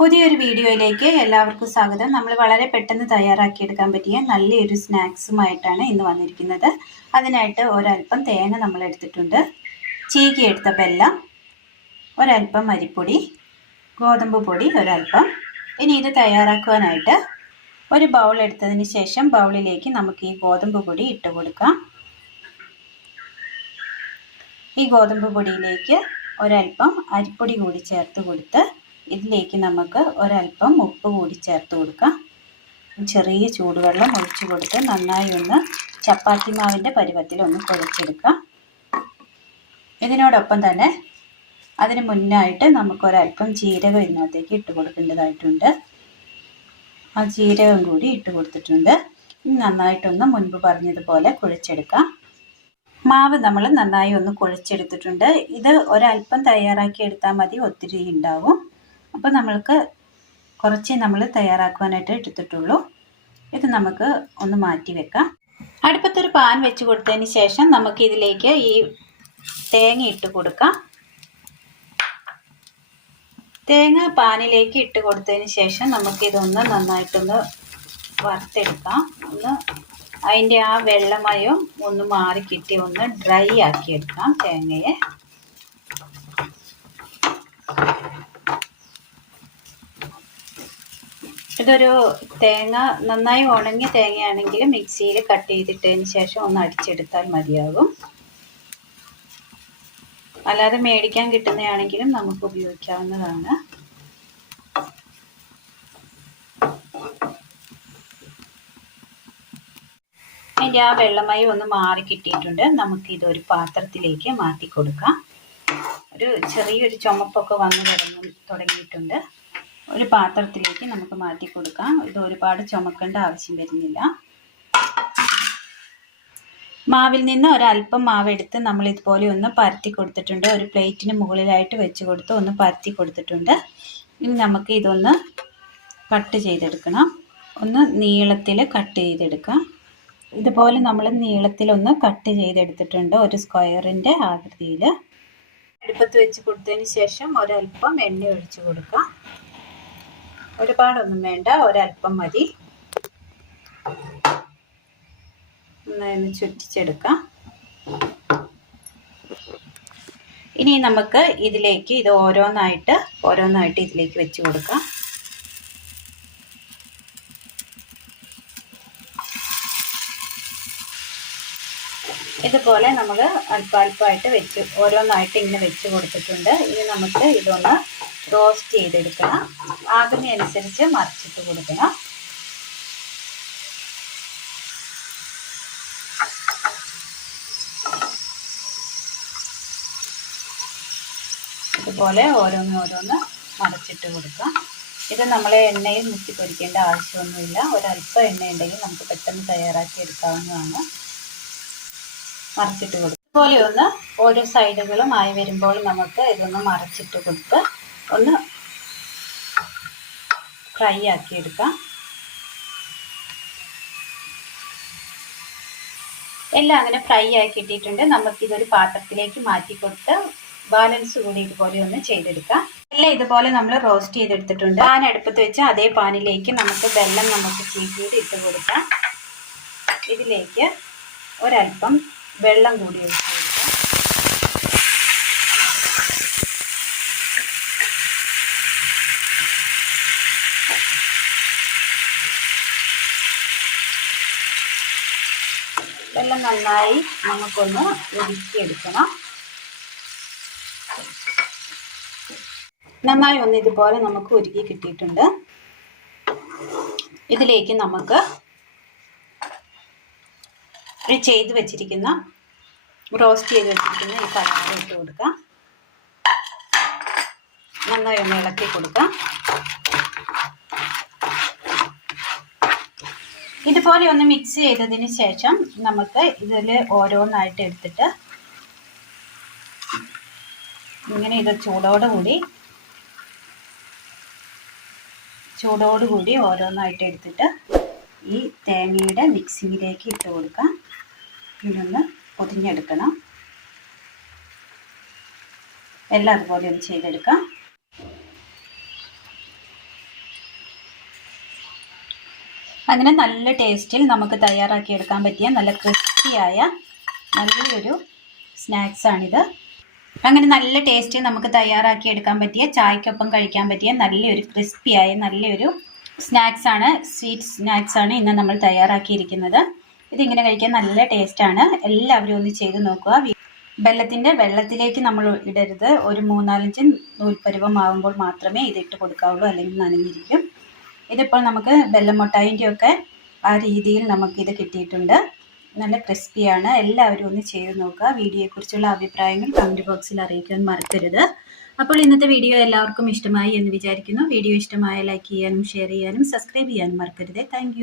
പുതിയൊരു വീഡിയോയിലേക്ക് എല്ലാവർക്കും സ്വാഗതം. നമ്മൾ വളരെ പെട്ടെന്ന് തയ്യാറാക്കിയെടുക്കാൻ പറ്റിയ നല്ലൊരു സ്നാക്സുമായിട്ടാണ് ഇന്ന് വന്നിരിക്കുന്നത്. അതിനായിട്ട് ഒരല്പം തേങ്ങ നമ്മൾ എടുത്തിട്ടുണ്ട്, ചീകിയെടുത്ത വെല്ലം, ഒരല്പം അരിപ്പൊടി, ഗോതമ്പ് പൊടി ഒരല്പം. ഇനി ഇത് തയ്യാറാക്കുവാനായിട്ട് ഒരു ബൗൾ എടുത്തതിന് ശേഷം ബൗളിലേക്ക് നമുക്ക് ഈ ഗോതമ്പ് പൊടി ഇട്ട് കൊടുക്കാം. ഈ ഗോതമ്പ് പൊടിയിലേക്ക് ഒരല്പം അരിപ്പൊടി കൂടി ചേർത്ത് കൊടുത്ത് ഇതിലേക്ക് നമുക്ക് ഒരല്പം ഉപ്പ് കൂടി ചേർത്ത് കൊടുക്കാം. ചെറിയ ചൂടുവെള്ളം ഒഴിച്ചു കൊടുത്ത് നന്നായി ഒന്ന് ചപ്പാത്തി മാവിൻ്റെ പരുവത്തിൽ ഒന്ന് കുഴച്ചെടുക്കാം. ഇതിനോടൊപ്പം തന്നെ അതിന് മുന്നായിട്ട് നമുക്കൊരല്പം ജീരകം ഇതിനകത്തേക്ക് ഇട്ട് കൊടുക്കേണ്ടതായിട്ടുണ്ട്. ആ ജീരകം കൂടി ഇട്ട് കൊടുത്തിട്ടുണ്ട്. നന്നായിട്ടൊന്ന് മുൻപ് പറഞ്ഞതുപോലെ കുഴച്ചെടുക്കാം. മാവ് നമ്മൾ നന്നായി ഒന്ന് കുഴച്ചെടുത്തിട്ടുണ്ട്. ഇത് ഒരല്പം തയ്യാറാക്കി എടുത്താൽ മതി, ഒത്തിരി ഉണ്ടാവും. അപ്പോൾ നമ്മൾക്ക് കുറച്ച് നമ്മൾ തയ്യാറാക്കുവാനായിട്ട് എടുത്തിട്ടുള്ളൂ. ഇത് നമുക്ക് ഒന്ന് മാറ്റി വെക്കാം. അടുപ്പത്തൊരു പാൻ വെച്ച് കൊടുത്തതിന് ശേഷം നമുക്ക് ഇതിലേക്ക് ഈ തേങ്ങ ഇട്ട് കൊടുക്കാം. തേങ്ങ പാനിലേക്ക് ഇട്ട് കൊടുത്തതിന് ശേഷം നമുക്കിതൊന്ന് നന്നായിട്ടൊന്ന് വറുത്തെടുക്കാം. ഒന്ന് അതിൻ്റെ ആ വെള്ളമയം ഒന്ന് മാറി കിട്ടി ഒന്ന് ഡ്രൈ ആക്കിയെടുക്കാം തേങ്ങയെ. ഇതൊരു തേങ്ങ നന്നായി ഉണങ്ങിയ തേങ്ങയാണെങ്കിൽ മിക്സിയിൽ കട്ട് ചെയ്തിട്ടതിന് ശേഷം ഒന്ന് അടിച്ചെടുത്താൽ മതിയാകും. അല്ലാതെ മേടിക്കാൻ കിട്ടുന്നതാണെങ്കിലും നമുക്ക് ഉപയോഗിക്കാവുന്നതാണ്. അതിൻ്റെ ആ വെള്ളമയം ഒന്ന് മാറി കിട്ടിയിട്ടുണ്ട്. നമുക്കിതൊരു പാത്രത്തിലേക്ക് മാറ്റി കൊടുക്കാം. ഒരു ചെറിയൊരു ചുമപ്പൊക്കെ വന്ന് തുടങ്ങിയിട്ടുണ്ട്. ഒരു പാത്രത്തിലേക്ക് നമുക്ക് മാറ്റി കൊടുക്കാം. ഇത് ഒരുപാട് ചുമക്കേണ്ട ആവശ്യം വരുന്നില്ല. മാവിൽ നിന്ന് ഒരല്പം മാവ് എടുത്ത് നമ്മൾ ഇതുപോലെ ഒന്ന് പരത്തി കൊടുത്തിട്ടുണ്ട്. ഒരു പ്ലേറ്റിന് മുകളിലായിട്ട് വെച്ച് കൊടുത്ത് ഒന്ന് പരത്തി കൊടുത്തിട്ടുണ്ട്. ഇനി നമുക്ക് ഇതൊന്ന് കട്ട് ചെയ്തെടുക്കണം. ഒന്ന് നീളത്തിൽ കട്ട് ചെയ്തെടുക്കാം. ഇതുപോലെ നമ്മൾ നീളത്തിലൊന്ന് കട്ട് ചെയ്തെടുത്തിട്ടുണ്ട്, ഒരു സ്ക്വയറിൻ്റെ ആകൃതിയിൽ. അടുപ്പത്ത് വെച്ച് കൊടുത്തതിന് ശേഷം ഒരല്പം എണ്ണ ഒഴിച്ച് കൊടുക്കാം. ഒരുപാടൊന്നും വേണ്ട, ഒരല്പം മതി. ഒന്ന് ചുറ്റിച്ചെടുക്കാം. ഇനി നമുക്ക് ഇതിലേക്ക് ഇത് ഓരോന്നായിട്ട് ഇതിലേക്ക് വെച്ച് കൊടുക്കാം. ഇതുപോലെ നമ്മൾ അല്പായിട്ട് ഓരോന്നായിട്ട് ഇങ്ങനെ വെച്ച് കൊടുത്തിട്ടുണ്ട്. ഇനി നമുക്ക് ഇതൊന്ന് റോസ്റ്റ് ചെയ്തെടുക്കണം. ആകുന്നതനുസരിച്ച് മറിച്ചിട്ട് കൊടുക്കണം. ഇതുപോലെ ഓരോന്ന് മറിച്ചിട്ട് കൊടുക്കാം. ഇത് നമ്മൾ എണ്ണയിൽ മുക്കി പൊരിക്കേണ്ട ആവശ്യമൊന്നുമില്ല. ഒരല്പം എണ്ണ ഉണ്ടെങ്കിൽ നമുക്ക് പെട്ടെന്ന് തയ്യാറാക്കി എടുക്കാവുന്നതാണ്. മറിച്ചിട്ട് കൊടുക്കും. ഇതുപോലെ ഒന്ന് ഓരോ സൈഡുകളും ആയി വരുമ്പോൾ നമുക്ക് ഇതൊന്ന് മറിച്ചിട്ട് കൊടുത്ത് ഒന്ന് ഫ്രൈ ആക്കി എടുക്കാം. എല്ലാം അങ്ങനെ ഫ്രൈ ആക്കി ഇട്ടിട്ടുണ്ട്. നമുക്കിതൊരു പാത്രത്തിലേക്ക് മാറ്റി കൊടുത്ത് ബാലൻസ് കൂടി ഇതുപോലെ ഒന്ന് ചെയ്തെടുക്കാം. എല്ലാം ഇതുപോലെ നമ്മൾ റോസ്റ്റ് ചെയ്തെടുത്തിട്ടുണ്ട്. പാൻ അടുപ്പത്ത് വെച്ച് അതേ പാനിലേക്ക് നമുക്ക് വെല്ലം ചീക്കിയിട്ട് ഇട്ട് കൊടുക്കാം. ഇതിലേക്ക് ഒരല്പം വെള്ളം കൂടി ഒഴിച്ച് കൊടുക്കാം. വെള്ളം നന്നായി നമുക്കൊന്ന് ഒതുക്കിയെടുക്കണം. നന്നായി ഒന്ന് ഇതുപോലെ നമുക്ക് ഉരുക്കി കിട്ടിയിട്ടുണ്ട്. ഇതിലേക്ക് നമുക്ക് റോസ്റ്റ് ചെയ്ത് വെച്ചിരിക്കുന്ന ഈ പലഹാരം ഇട്ട് കൊടുക്കാം. നന്നായി ഒന്ന് ഇളക്കി കൊടുക്കാം. ഇതുപോലെ ഒന്ന് മിക്സ് ചെയ്തതിന് ശേഷം നമുക്ക് ഇതിൽ ഓരോന്നായിട്ട് എടുത്തിട്ട് ഇങ്ങനെ ഇത് ചൂടോടുകൂടി ഓരോന്നായിട്ട് എടുത്തിട്ട് ഈ തേങ്ങയുടെ മിക്സിങ്ങിലേക്ക് ഇട്ട് കൊടുക്കാം. ഇതൊന്ന് പൊതിഞ്ഞെടുക്കണം. എല്ലാം അതുപോലെ ഒന്ന് ചെയ്തെടുക്കാം. അങ്ങനെ നല്ല ടേസ്റ്റിൽ നമുക്ക് തയ്യാറാക്കി എടുക്കാൻ പറ്റിയ നല്ല ക്രിസ്പിയായ നല്ലൊരു സ്നാക്സാണിത്. അങ്ങനെ നല്ല ടേസ്റ്റിൽ നമുക്ക് തയ്യാറാക്കി എടുക്കാൻ പറ്റിയ ചായക്കൊപ്പം കഴിക്കാൻ പറ്റിയ നല്ലൊരു ക്രിസ്പിയായ നല്ലൊരു സ്നാക്സാണ്, സ്വീറ്റ് സ്നാക്സാണ് ഇന്ന് നമ്മൾ തയ്യാറാക്കിയിരിക്കുന്നത്. ഇതിങ്ങനെ കഴിക്കാൻ നല്ല ടേസ്റ്റാണ്. എല്ലാവരും ഒന്ന് ചെയ്ത് നോക്കുക. ബെല്ലത്തിൻ്റെ വെള്ളത്തിലേക്ക് നമ്മൾ ഇടരുത്. ഒരു 3-4 നൂൽപ്പരുവമാകുമ്പോൾ മാത്രമേ ഇതിട്ട് കൊടുക്കാവുള്ളൂ, അല്ലെങ്കിൽ നനഞ്ഞിരിക്കും. ഇതിപ്പോൾ നമുക്ക് ബെല്ലം മുട്ടായിൻ്റെയൊക്കെ ആ രീതിയിൽ നമുക്കിത് കിട്ടിയിട്ടുണ്ട്. നല്ല ക്രിസ്പിയാണ്. എല്ലാവരും ഒന്ന് ചെയ്ത് നോക്കുക. വീഡിയോയെക്കുറിച്ചുള്ള അഭിപ്രായങ്ങൾ കമൻറ്റ് ബോക്സിൽ അറിയിക്കാൻ മറക്കരുത്. അപ്പോൾ ഇന്നത്തെ വീഡിയോ എല്ലാവർക്കും ഇഷ്ടമായി എന്ന് വിചാരിക്കുന്നു. വീഡിയോ ഇഷ്ടമായ ലൈക്ക് ചെയ്യാനും ഷെയർ ചെയ്യാനും സബ്സ്ക്രൈബ് ചെയ്യാനും മറക്കരുത്. താങ്ക്